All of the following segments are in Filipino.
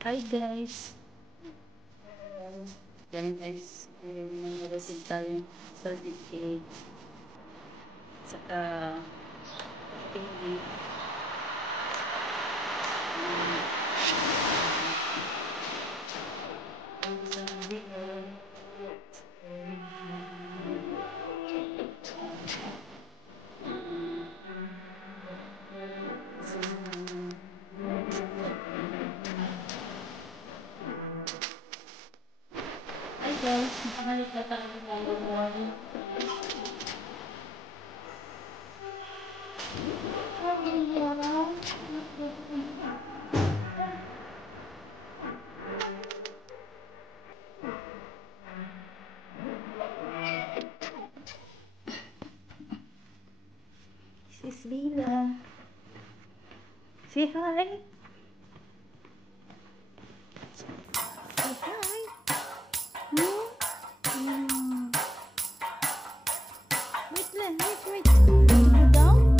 Hi guys. Yan guys, nangarating tayo sa DK. Saka TV. Hi guys, nakakalik na tayo ng morning. This is Lila. Say hi. Say hi. Wait lang, wait. Go down.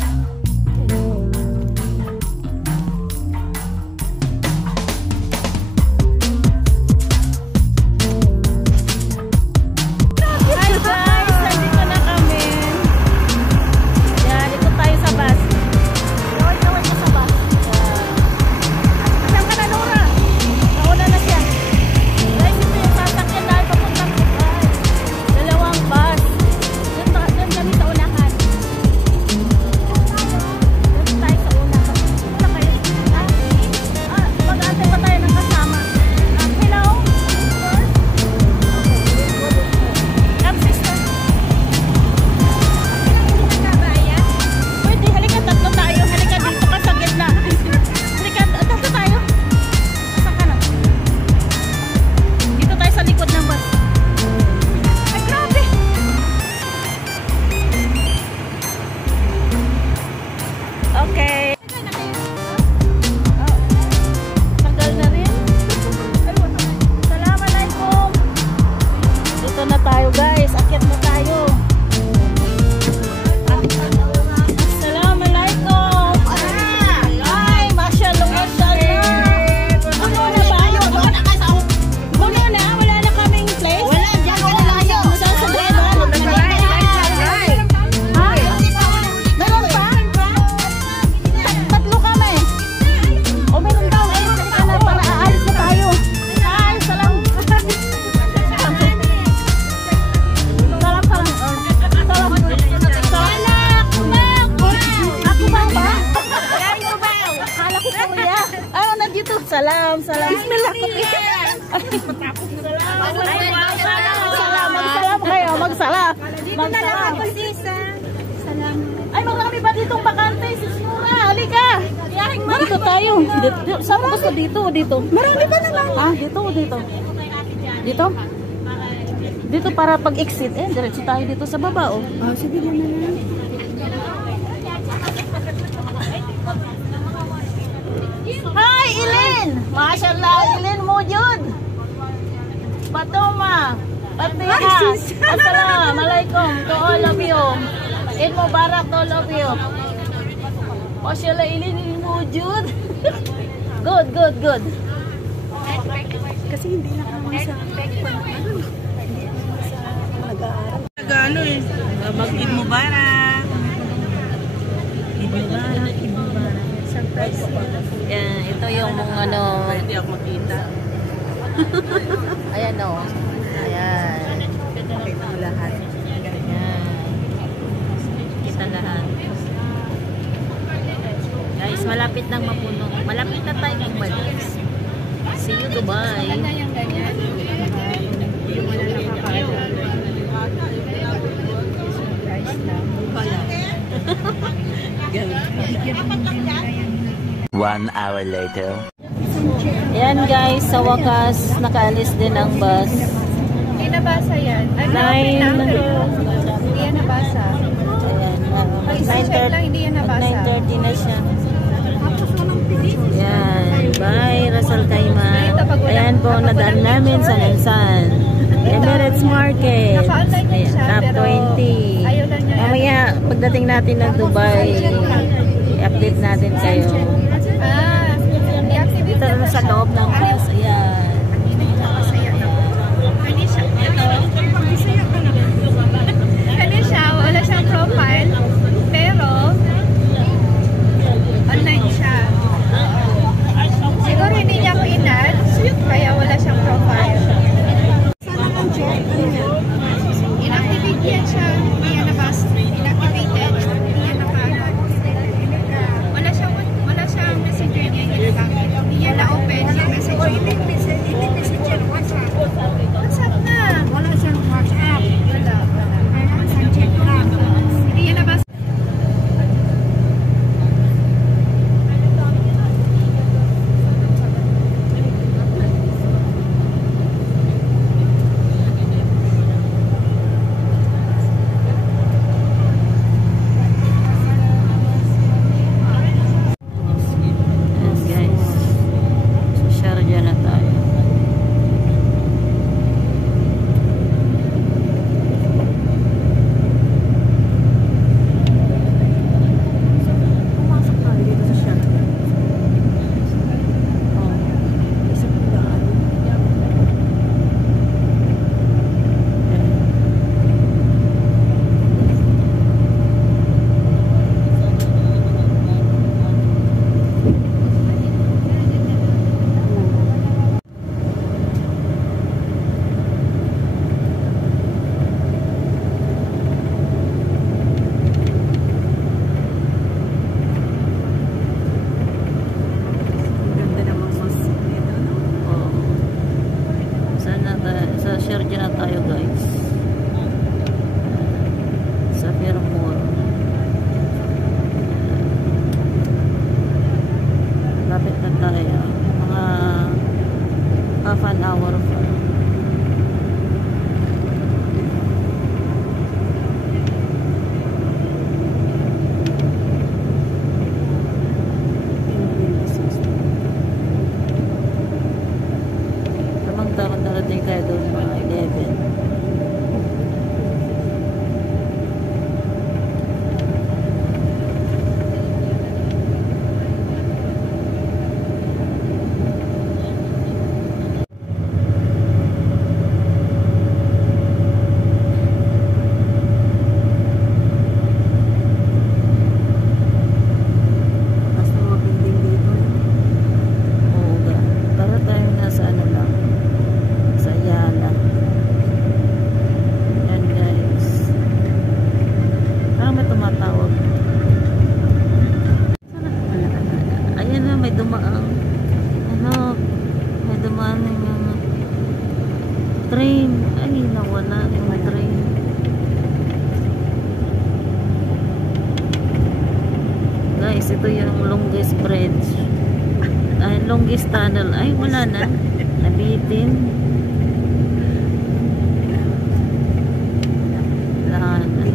Hi guys, nandito na kami. Yan, dito tayo sa bus. Laway ko sa bus. Saan ka na, Nora? Nauna na siya. Guys, ito yung sasakyan dahil papuntang Dubai. Dalawang bus. Doon kami sa unahan. Doon tayo sa unahan. Wala kayo. Mag-aantay pa tayo ng kasama. Hello? Come, sister. Pwede, halika, tatlo tayo. Halika dito ka sa gitna. Halika, tatlo tayo. Asan ka na? Dito tayo sa likod ng bus. Ay, grabe! Okay. Tagal na rin. Assalamualaikum. Dito na tayo guys. Akyat na tayo. Assalamualaikum. Ay, masyaallah, masyaallah. Puno na ba? Puno na? Wala na kaming place? Wala, dyan ka na layo. Saan sa dreno? Ay, meron pa? Tatlo kami. O meron daw. Ay, halika na para aalis na tayo. Ay, salam. Salam. Ako ba ba? Akala ko kuya. Ah, nandito. Salam. Bismillah. Magsalam kayo. Magsalam. Ay, marami ba ditong bakante? Signora, halika. Dito tayo. Saan mo gusto? Dito o dito? Marami pa naman. Ah, dito o dito? Dito? Dito para pag-exit. Diretso tayo dito sa baba, oh. Oh, sige naman. Hi, Ilin! Mashallah, Ilin Mujud! Patoma! Patiha! Assalamualaikum to all of you! Eid Mubarak to all of you! Mashallah, Ilin Mujud! Good! Kasi hindi na kami sa nag-aaral. Nag-ano eh. Mag-Eid Mubarak. Eid Mubarak. Surprise. Yan, ito yung ano. Hindi ako makita. Ayan o. Ayan. Makita mo lahat. Ayan. Kita lahat. Guys, malapit nang mapuno. Malapit na tayo magbalik. See you Dubai. Yung ganyan. Yung wala nakakaano. Surprise lang. Wala. One hour later. Ayan guys, sa wakas, nakaalis din ang bus. Hindi nabasa yan. Ay, malapit lang pero hindi yan nabasa. Ayan, Hindi yan nabasa. 9:30 na siya. Ayan, bye Rasal Kaima. Ayan po, nadaan namin sa Lansan. Emirates Market. Ayan, Top 20. Mamaya, pagdating natin ng Dubai, i-update natin kayo. I-activate Dito sa loob ng bus. dumaan. Ano, may dumaan yung train. Ay, nawala yung train. Guys, ito yung longest bridge. Ay, longest tunnel. Ay, wala na. Nabitin. Wala na.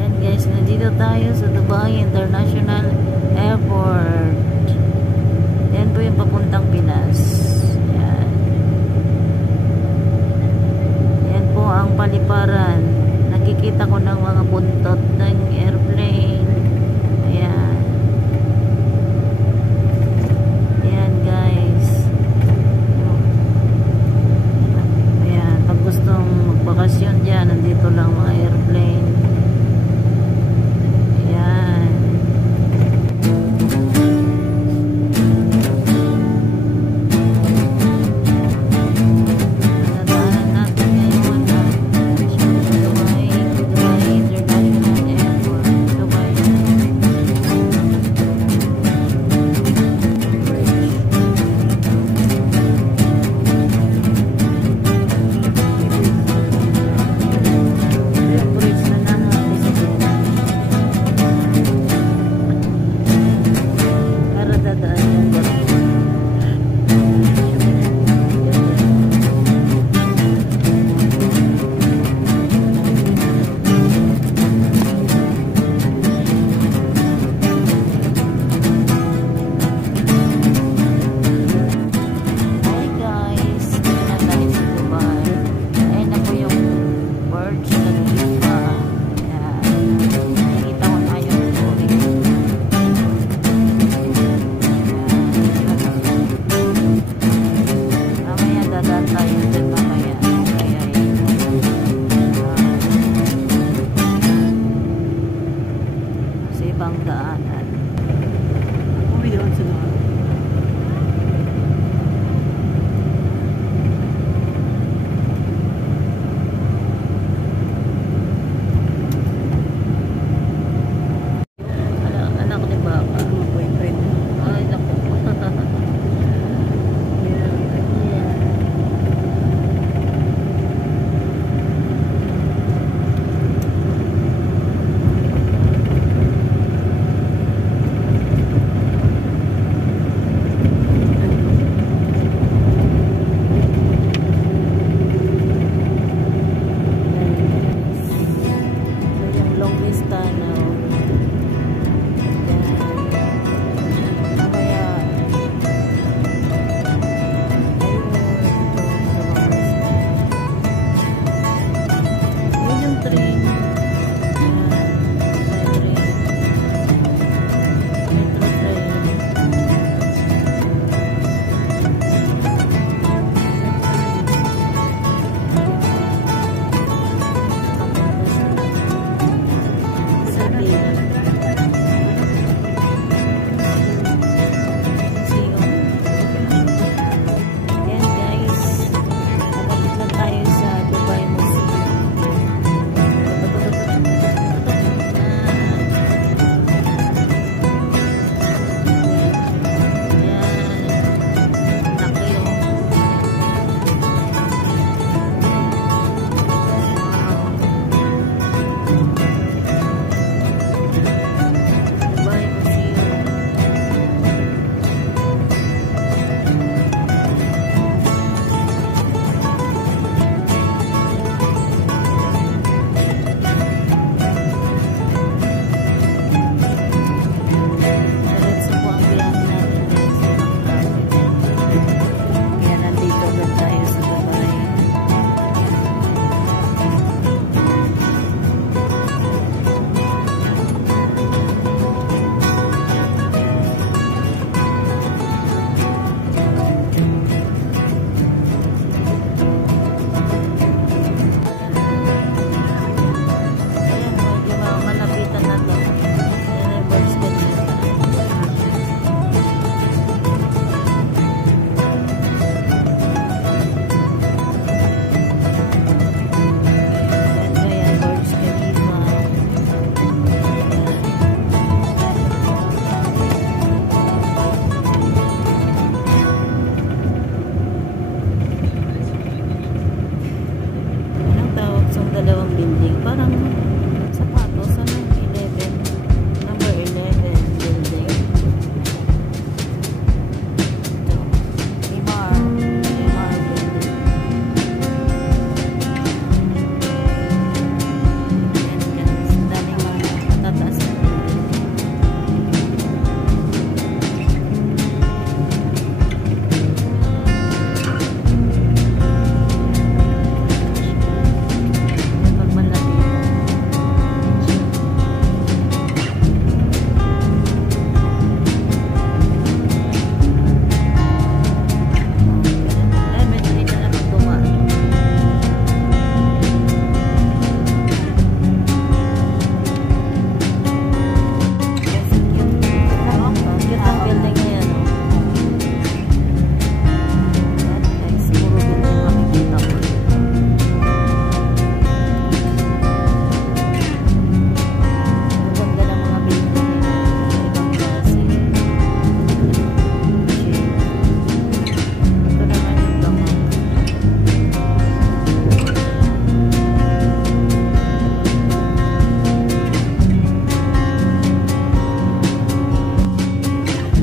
Yan guys, nandito tayo sa Dubai International Airport. Yan po yung papuntang Pinas. Yan. Yan po ang paliparan. Nakikita ko ng mga buntot ng airplane. Ayan. Ayan guys. Ayan. Pag gustong magbakasyon dyan, nandito lang mga airplane. Ayan. Nadaanan natin ngayon ang Dubai International Airport. Dubai. Bridge na naman. Para dadaan yung barko. Hi guys, dito na tayo sa Dubai. Ayun na po yung Burj Khalifa. Ayan. Nakikita ko na yung story. Mamaya dadaan tayo dyan mamaya. Kaya sa ibang daanan. Anak ni Baka. Ay, naku.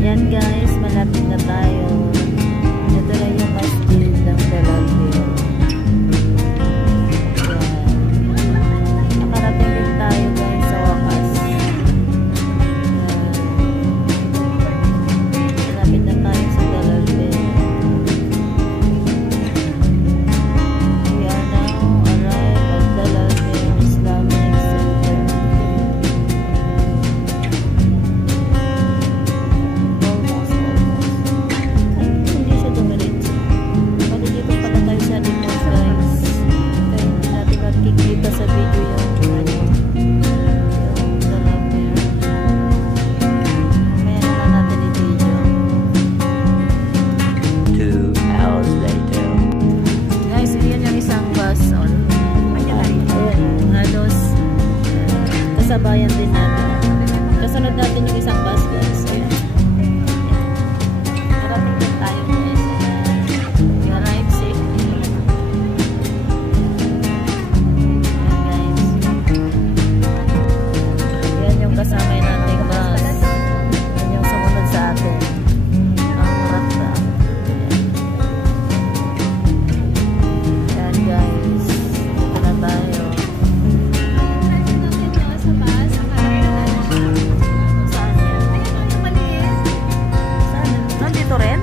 Yan guys, malapit na tayo. Ito na yung masjid ng Dalalville. Nakarating din tayo guys sa wakas. Malapit na tayo sa Dalalville. We are now arrived at Dalalville Islamic Center. Hindi siya dumiretso. Pwede dito pala tayo sa dito guys. Kaya hindi natin makikita sa video yung Dalalville. Mamaya na lang natin i-video. 2 hours later. Guys, yan yung isang bus on. Halos kasabayan din natin. Kasunod natin yung isang bus guys. Ayan. Marating din tayo guys. Arrive safely. Ayan guys. Yan yung kasama nating bus. Yan yung sumunod sa atin. Ang rata. Yan guys. Ito na tayo. Saan yan? Saan? Nandito rin?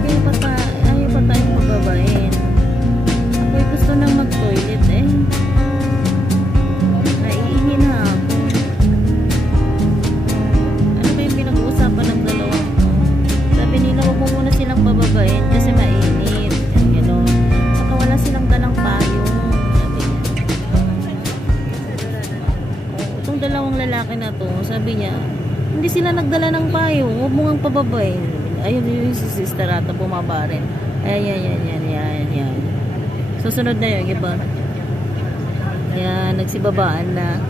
Ayaw pa tayong pagbabain. Ako'y gusto nang mag-toilet eh. Naiihi na ako. Ano ba yung pinag-uusapan ng dalawa ko? Sabi nila huwag mo muna silang bababain kasi mainit. Gano'n. Saka wala silang dalang payong. Sabi niya. Itong dalawang lalaki na to, sabi niya, hindi sila nagdala ng payong. Huwag mo ngang pababain. Ayun yung si Sister Ata bumaba rin. Ayan. Susunod na yung iba. Ayan, nagsibabaan na.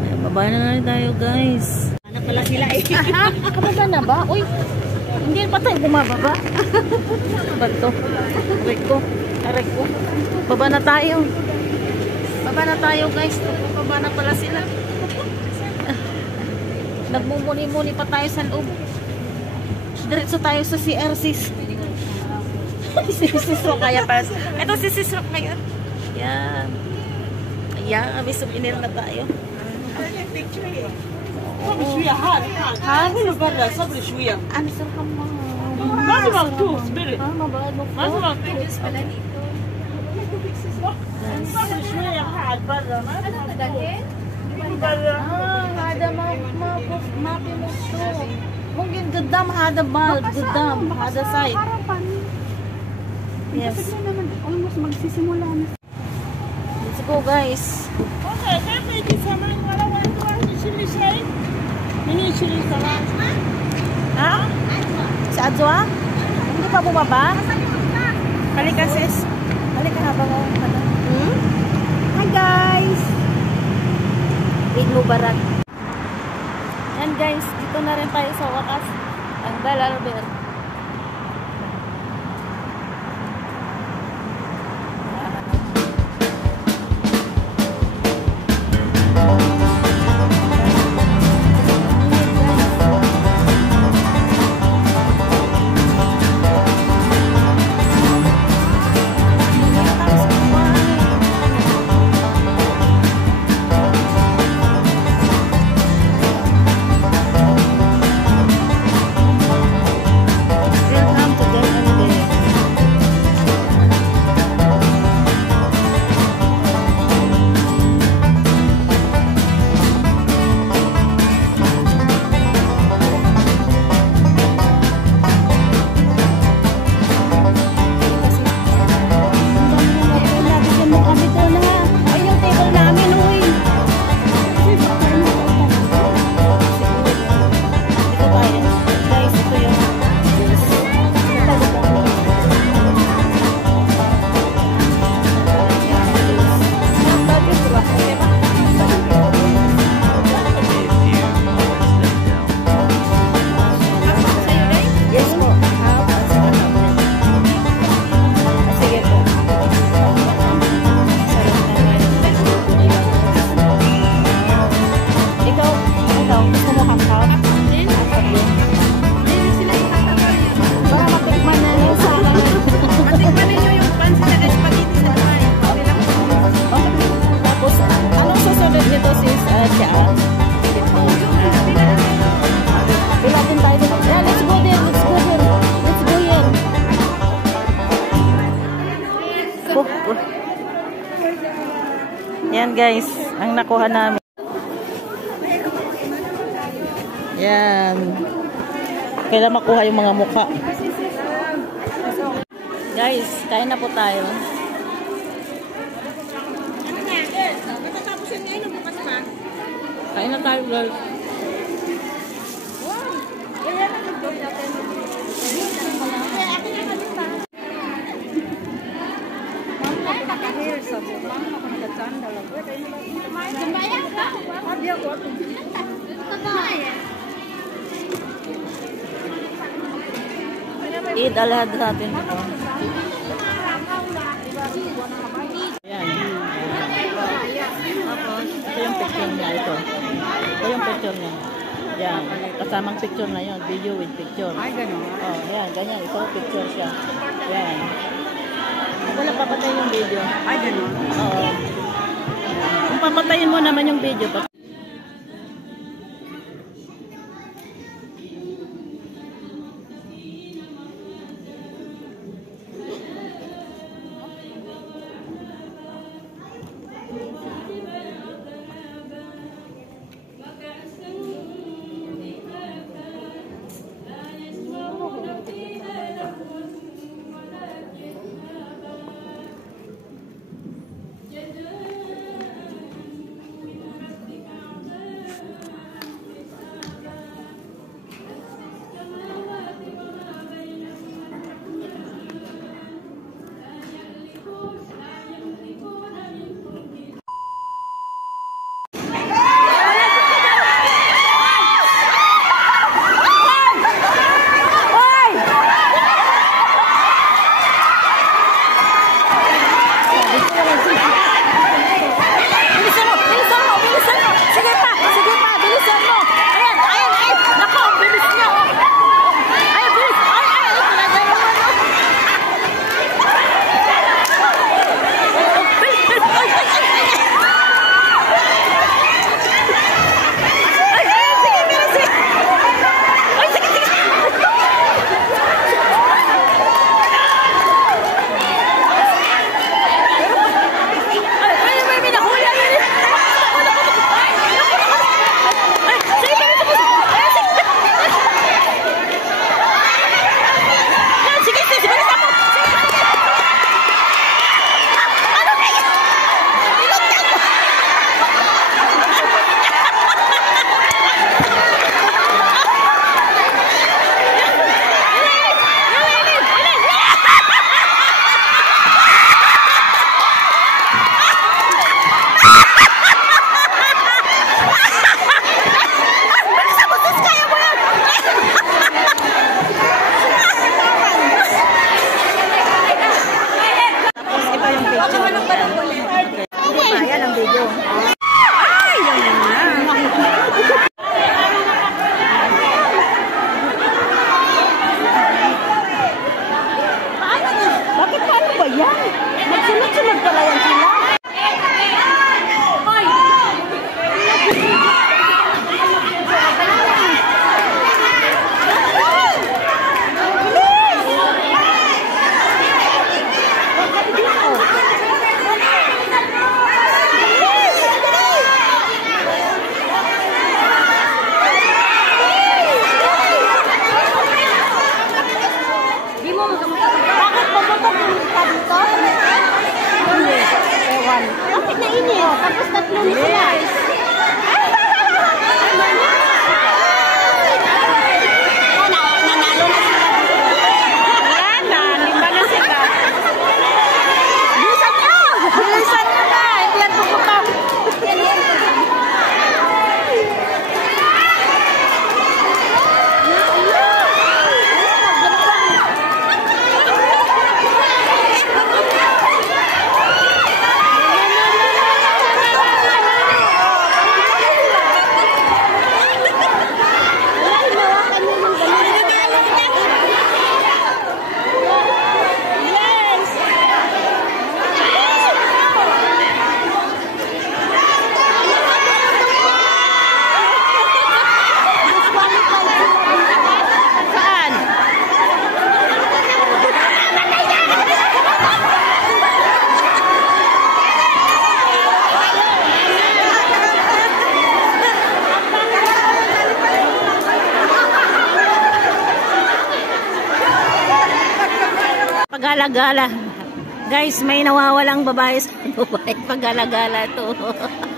Ayan, baba na rin tayo guys. Ano pala sila eh. Kababa na ba? Uy, hindi pa tayo bumababa. Ba ito? Aray ko. Baba na tayo. Baba na tayo guys. Baba na pala sila. Nagmumuni-muni pa tayo sa loob. Diretso tayo sa CR6. Si Sis Rokaya pa. Ito si Sis Rokaya. Yan. Ayan, may souvenir na tayo. صبري شوية هاد كله برا صبري شوية Ano sa kama? لازم مفتوح اصبري Mabado ko. لازم مفتوح صبري شوية هاد برا ما برا Hada mapi mo to. Mungkin gedam hada bal, gedam hada side. Yes. Almost magsisimula na. Let's go guys. اوكي كيف يجي سامعين ولا وين تروح تشيلي شيء من يشيلي كمان Ha? Si Adwa? Hindi pa bumaba? Halika sis. Halika habang ako. Hi guys. Big Mubarak. Yan guys, dito na rin tayo sa wakas. Ang Dalalville. Oh, oh. Yan guys, ang nakuha namin. Yan. Kailan makuha yung mga mukha. Guys, kain na po tayo. Kain na tayo guys. Eid al-Adha natin ito. Ayan. Tapos, ito yung picture niya. Ito yung picture niya. Yan. Kasamang picture na yun. Video with picture. Ay, gano'n. Oh, yan. Ganyan. Ito, picture siya. Yan. Wala papatay yung video. Ay, gano'n. Oo. Kung papatayin mo naman yung video, pagala-gala. Guys, may nawawalang babae sa Dubai. Pagala-gala to.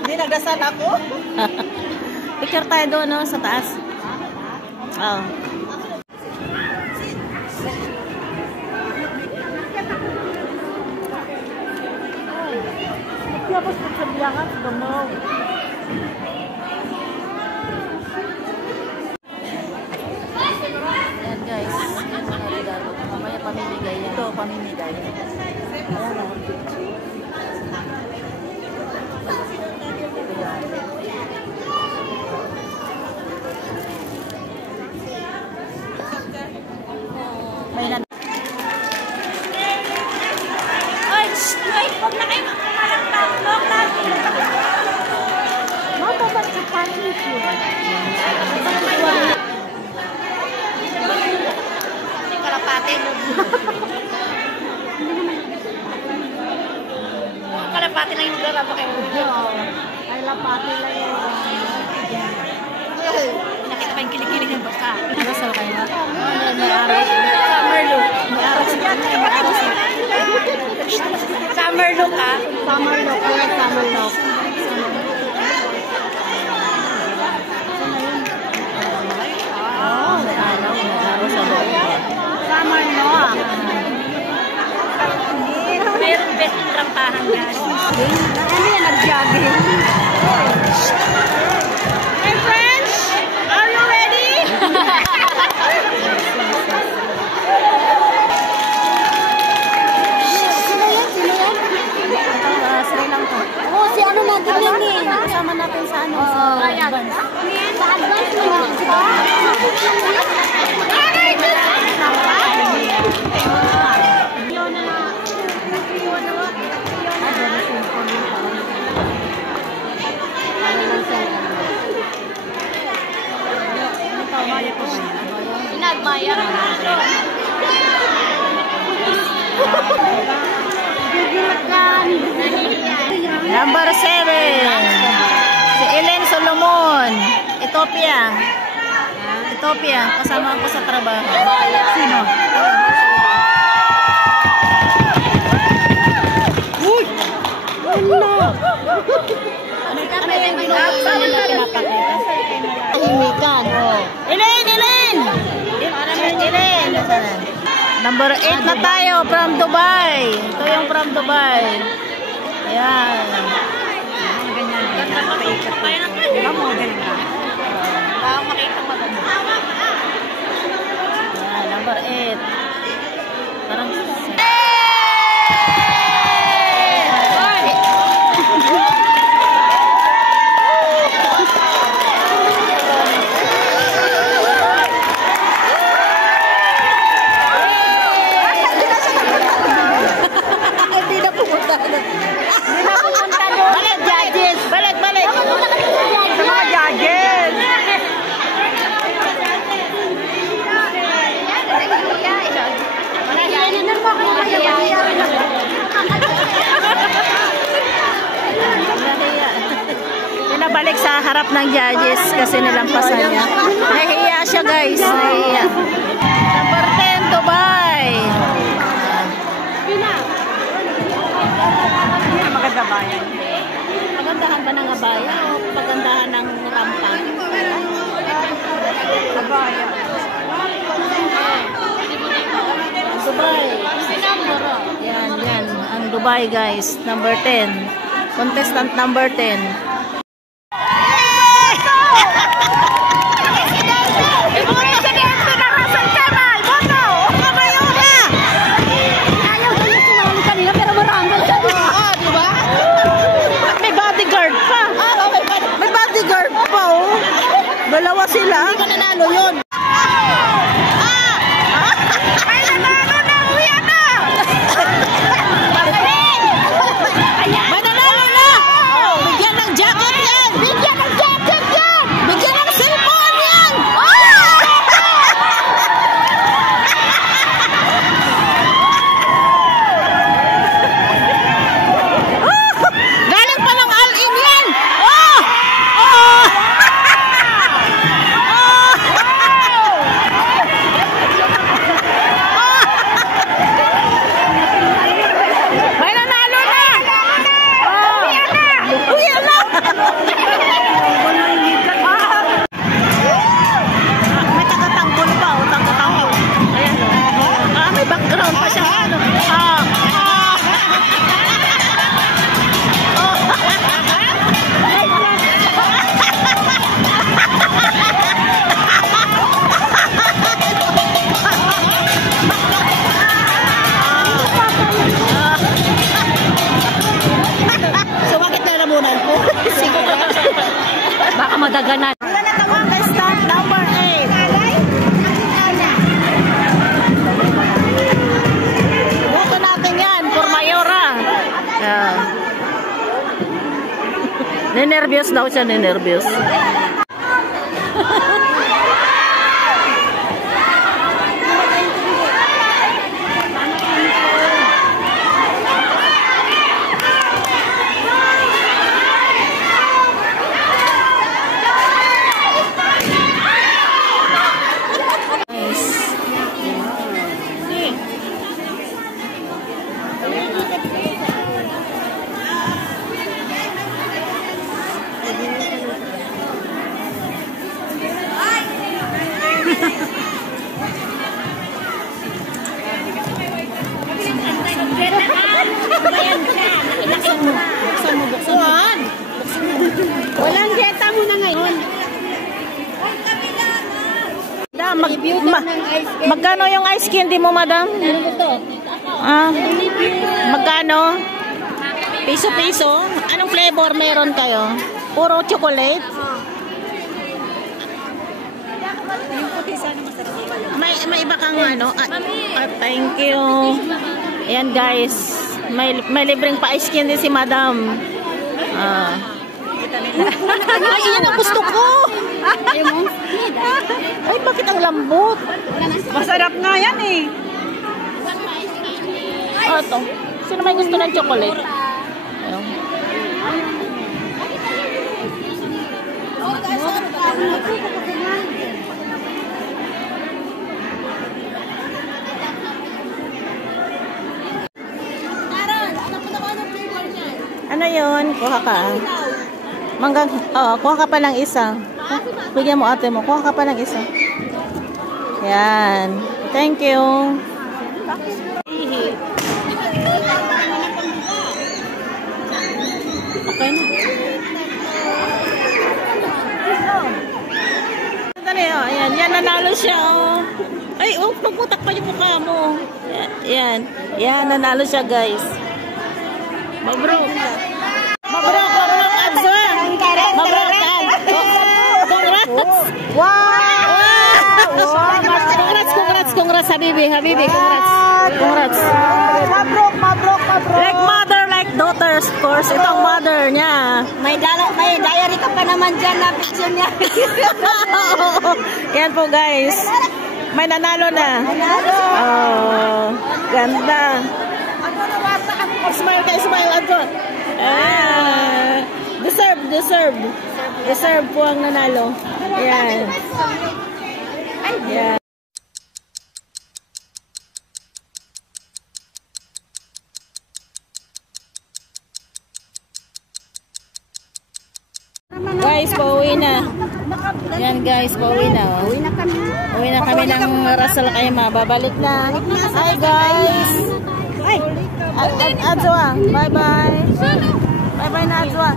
Hindi nagdasal ako. Picture tayo doon, no? Sa taas. Oh. Tapos magsabiyangan sa gamaw. Ayan guys, yan mga regalo. Mamaya pamimigay yan. Ito, pamimigay. Ayan o. May nan... Ay! Ay! Huwag na kayo makakalagtang! Huwag natin! Matabat sa panis yun. Hindi kalapatin. Kalapatin lang yung lugar. Bakit? Ay, lapati lang yun. Nakita pa yung kilig-kilig ng basta. Nasal kayo na? May araw. Summer look. May araw si kanya. May araw si... Summer look ha? Summer look. Wala summer look. Oo, may araw. May araw sa loob. Summer look. Meron best yung trampahan guys. Ano yan, nag-jogging? My friends, are you ready? Sri Lanka. Oh, si ano natin yan eh. Kasama natin sa ano? Sa advance. Sa advance mo lang. Inadmire. Number 7. Si Ellen Solomon. Ethiopia. Ethiopia. Kasama ko sa trabaho. Sino? Uy! Ano? Ano yung pinapakita? Tahimikan. Ellen! Ellen! Ellen! Number 8 na tayo from Dubai. Ito yung from Dubai. Ayan. Number 8. Parang balik sa harap ng judges kasi nilampasan niya. Nahihiya siya guys. Nahihiya. Number 10, Dubai. Maganda ba yan? Pagandahan ba ng abaya o pagandahan ng rampa? Abaya. Dubai. Yan, yan. Ang Dubai guys. Number 10. Contestant number 10. Dalawa sila. Hindi ka nanalo yun. May nanalo na. Uya na. May nanalo na. Bigyan ng jacket yan. Bigyan ng jacket yan. Bigyan ng cellphone yan. Galing pa ng all-in yan. Ninervyos daw siya, ninervyos. Walang dieta mo na ngayon. Magkano yung ice candy mo, madam? Ah, magkano? Piso-piso? Anong flavor meron kayo? Puro chocolate? May iba kang ano? Thank you. Ayan guys. May libreng pa ice candy si madam. Ay, yan ang gusto ko. Ay, bakit ang lambot? Masarap nga yan eh. Ito. Sino may gusto ng chocolate? Ayun. Ano yun? Kuha ka. Kuha ka pa ng isa. Bigyan mo ate mo. Kuha ka pa ng isa. Yan. Thank you. Okay na. Dali, oh. Ayan. Yan, nanalo siya, oh. Ay, oh, pagputak pa yung mukha mo. Yan. Yan, nanalo siya, guys. Mabrok. Mabrok, mabrok, Adza. Mabrok, congrats. Wow! Congrats, Habibi, congrats. Mabrok. Like mother, like daughters, of course. Ito ang mother niya. May diary ka pa naman dyan na picture niya. Yan po, guys. May nanalo na. Oh, ganda. Smile, Anton. Deserve po ang nanalo. Ayan. Ayan. Guys, pauwi na. Yan guys, pauwi na. Uwi na kami ng Ras Al Khaimah. Babalik na. Hi guys. Hi. Adwa. Bye-bye. Bye-bye na Adwa.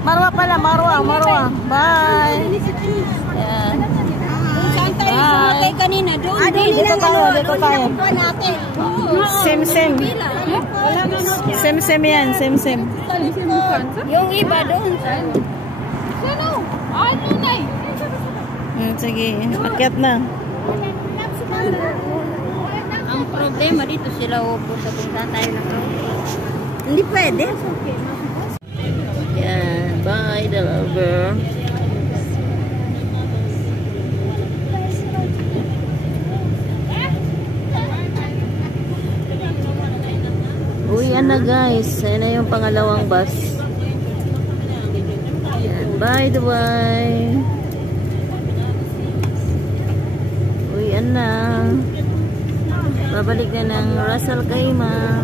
Marwa pala, Marwa. Bye. Yan. Saan tayo sumatay kanina? Doon. Dito tayo. Same yan. Yung iba doon. Sige, akyat na. Ang problema dito sila upo sa punta tayo na hindi pwede. Yan, bye the lover. Uwian na guys. Ayan na yung pangalawang bus. Yan, bye the way. Uwian na. Babalik na ng Ras Al Khaimah.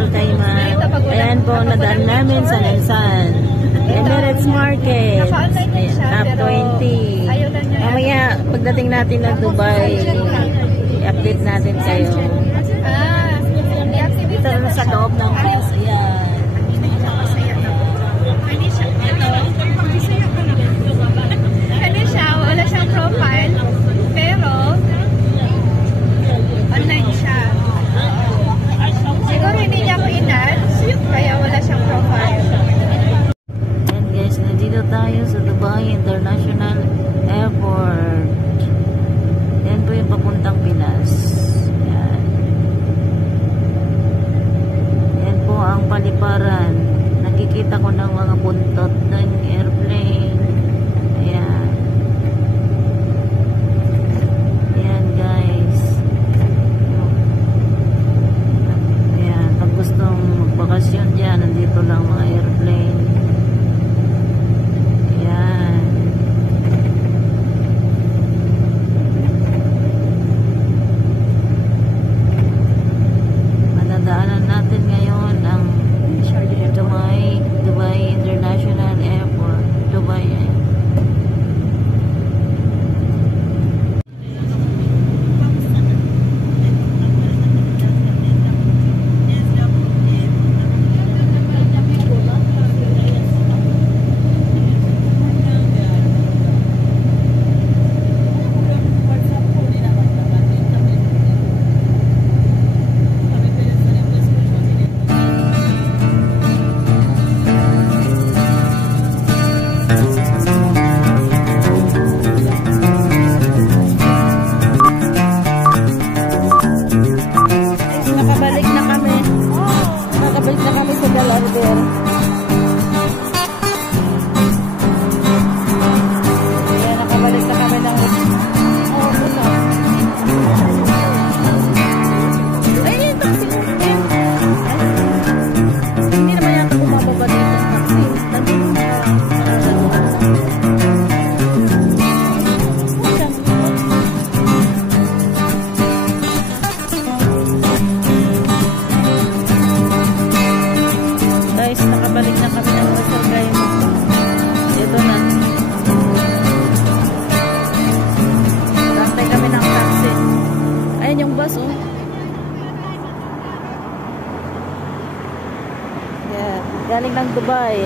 Rizal Kaima. Ayan po, nadaan namin sa Lansan. Emirates Market. Ayan, top 20. Mamaya, pagdating natin ng Dubai, i-update natin kayo. Dito na sa loob ng house. Ayan. Ano siya, wala siyang profile, pero online siya. Siguro hindi niya ako in-add, kaya wala siyang profile. And guys, nandito tayo sa Dubai International Airport. Yan po yung papuntang Pinas. Yan. Yan po ang paliparan. Nakikita ko ng mga buntot ng airplane. Ayan. Ayan guys. Ayan. Pag gustong magbakasyon dyan, nandito lang mga airplane. Ayan. Madadaanan natin ngayon ang Dubai International Airport. Dubai. Nakabalik na kami. Nakabalik na kami sa Galarder. Ayan, nakabalik na kami ng ayun, taxi. Hindi naman yata bumababa dito ang taxi. Nandito na. Guys, nakabalik na kami ng Rizal Kaima. Dito na. Nagantay kami ng taxi. Ayan yung bus, oh. Yeah. Galing ng Dubai.